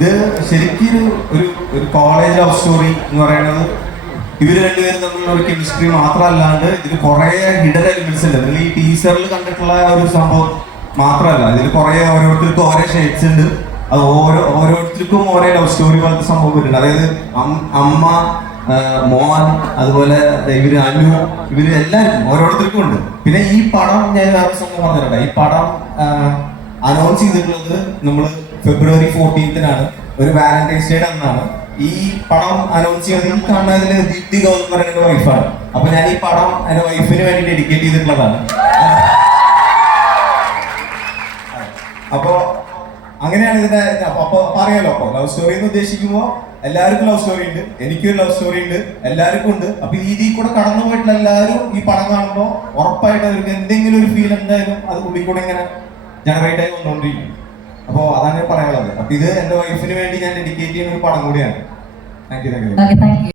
ഇത് ശരിക്കും ഒരു ഒരു കോളേജ് ലവ് സ്റ്റോറി എന്ന് പറയുന്നത് ഇവർ രണ്ടുപേരും തമ്മിലുള്ള ഒരു കെമിസ്ട്രി മാത്രമല്ലാണ്ട് ഇതിൽ കുറേ ഹിഡൻ എലിമെന്റ്സ് ഉണ്ട്. നിങ്ങൾ ഈ ടീച്ചറിൽ കണ്ടിട്ടുള്ള ഒരു സംഭവം മാത്രമല്ല. ഇതിൽ കുറെ ഓരോരുത്തർക്കും ഓരോ ഷെയ്ഡ്സ് ഉണ്ട്. അത് ഓരോ ഓരോരുത്തർക്കും ഓരോ ലവ് സ്റ്റോറി പോലത്തെ സംഭവം വരുന്നുണ്ട്. അതായത് അമ്മ മോഹൻ അതുപോലെ ഇവർ അനു ഇവർ എല്ലാവർക്കും ഓരോരുത്തർക്കും ഉണ്ട്. പിന്നെ ഈ പടം ഞാൻ വേറെ സംഭവം പറഞ്ഞിട്ടുണ്ട് ഈ പടം അനൗൺസ് ചെയ്തിട്ടുള്ളത് നമ്മൾ ഫെബ്രുവരി ഫോർട്ടീൻത്തിനാണ് ഒരു വാലന്റൈൻസ് ഡേ അന്നാണ്. ഈ പടം അനൗൺസ് ചെയ്യുന്നത് ഈ കാണുന്നതിൽ ദീപ്തി ഗൗതം പറയുന്ന വൈഫാണ് അപ്പൊ ഞാൻ ഈ പടം എന്റെ വൈഫിന് വേണ്ടി ഡെഡിക്കേറ്റ് ചെയ്തിട്ടുള്ളതാണ്. അപ്പോ അങ്ങനെയാണ് ഇതിന്റെ ഇത്. അപ്പൊ അപ്പൊ പറയാലോ. അപ്പൊ ലവ് സ്റ്റോറി എന്ന് ഉദ്ദേശിക്കുമ്പോ എല്ലാവർക്കും ലവ് സ്റ്റോറി ഉണ്ട്. എനിക്കൊരു ലവ് സ്റ്റോറി ഉണ്ട്. എല്ലാവർക്കും ഉണ്ട്. അപ്പൊ ഈ രീതിയിൽ കൂടെ കടന്നു പോയിട്ടുള്ള എല്ലാവരും ഈ പടം കാണുമ്പോൾ ഉറപ്പായിട്ട് അവർക്ക് എന്തെങ്കിലും ഒരു ഫീൽ എന്തായാലും അത് ഉള്ളിൽ കൂടെ ഇങ്ങനെ ജനറേറ്റ് ആയി വന്നുകൊണ്ടിരിക്കും. അപ്പോൾ അതാണ് ഞാൻ പറയാനുള്ളത്. അപ്പൊ ഇത് എന്റെ വൈഫിന് വേണ്ടി ഞാൻ ഡെഡിക്കേറ്റ് ചെയ്യുന്ന ഒരു പടം കൂടിയാണ്. Thank you thank you